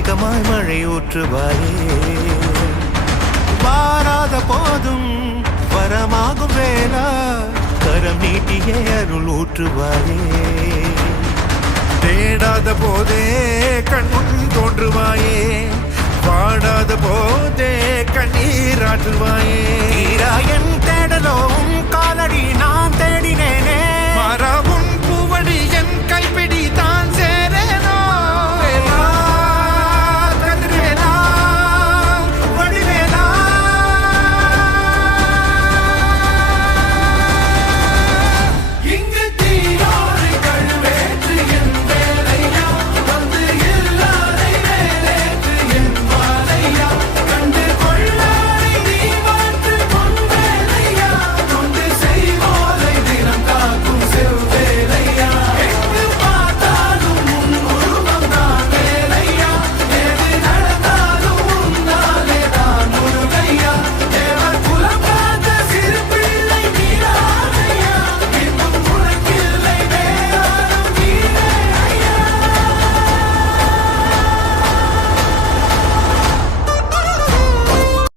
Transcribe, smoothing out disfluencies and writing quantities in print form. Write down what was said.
மேகமாய் மழை ஊற்றுவாயே வாராத போதும் வரமாகும் வேளா கரம் நீட்டியே அருள் ஊற்றுவாயே தேடாத போதே கண்முன் தோன்றுவாயே வாடாத போதே கண்ணீர் ஆற்றுவாயே என் தேடலோ காலடி நான் தேடினேனே